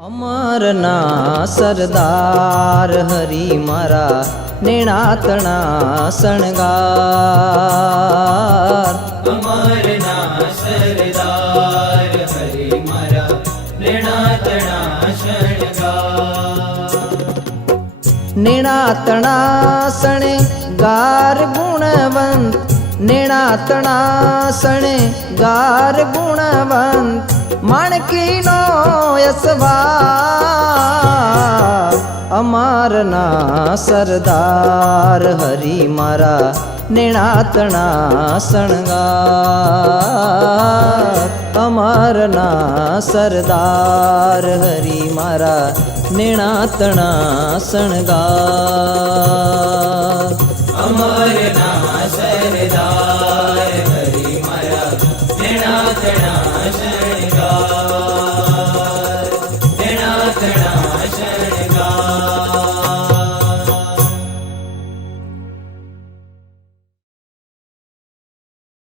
અમરના સરદાર હરી મારા નેણાતણા શણગાર। અમરના સરદાર હરી મારા નેણાતણા શણગાર। નેણાતણા શણગાર ગુણવંત, નેણાતણા શણગાર ગુણવંત, માણકીનો યશવાર। અમારના સરદાર હરી મારા નેણાતણા શણગાર। અમારના સરદાર હરી મારા નેણાતણા શણગાર। અમરના સરદાર હરી મારા નેણાતણા શણગાર। નેણાતણા શણગાર।